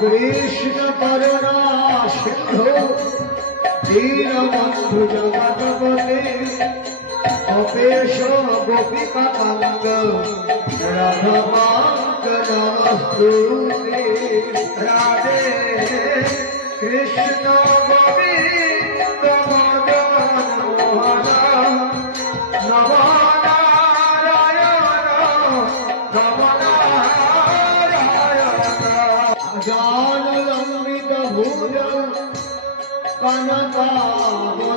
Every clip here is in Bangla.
কৃষ্ণ করুণা সিন্ধু। দীনবন্ধু জগৎ বলে অপেশ গোপিকা কাঙ্গ নমস্তুতে। রাধে কৃষ্ণ গোবিন্দ মদন জানলম্বিত ভুজ কনকাবদাত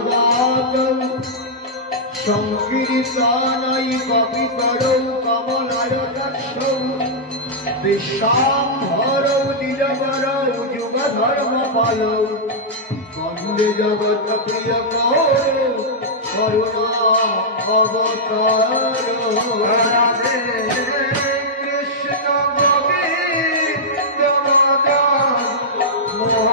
সংকীর্তনৈ কপিকরৌ কমলায় দক্ষৌ বিশ্বাম্ভরৌ নিরবরৌ যুগধর্মপালৌ বন্দে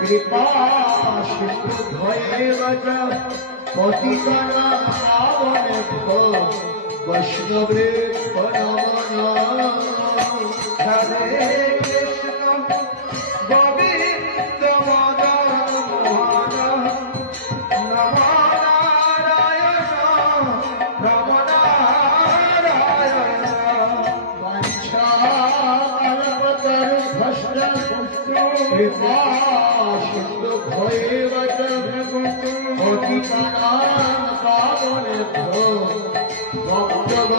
কৃপা সিন্ধু ভয়েব পতিতনা পাবনে বৈষ্ণবে নমন ভস্ম